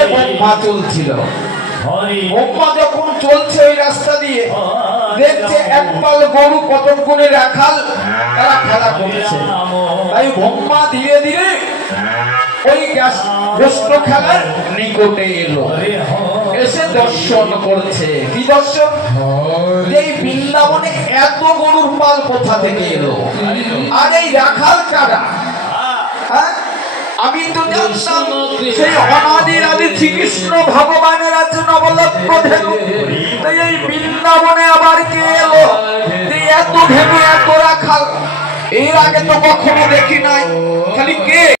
দিয়ে ব্রহ্মা চলছিল। ব্রহ্মা যখন চলছে ওই রাস্তা দিয়ে, দেখছে একপাল গরু কতক্ষণে রাখাল তারা খেলা করছে। তাই ব্রহ্মা ধীরে ধীরে ওই গোষ্ঠ খেলার নিকটে এলো, এসে দর্শন করছে। কি দর্শন? এই বৃন্দাবনে এত গরুর পাল কোথা থেকে এলো, আর এই রাখাল কারা? আমি তো জানতাম সেই অনাদির আদি শ্রীকৃষ্ণ ভগবানের আছে নবলক্ষ ধেনু। এই বৃন্দাবনে আবার কে এলো? এত ধেনু এত রাখাল এর আগে তো কখনো দেখি নাই। খালি কে?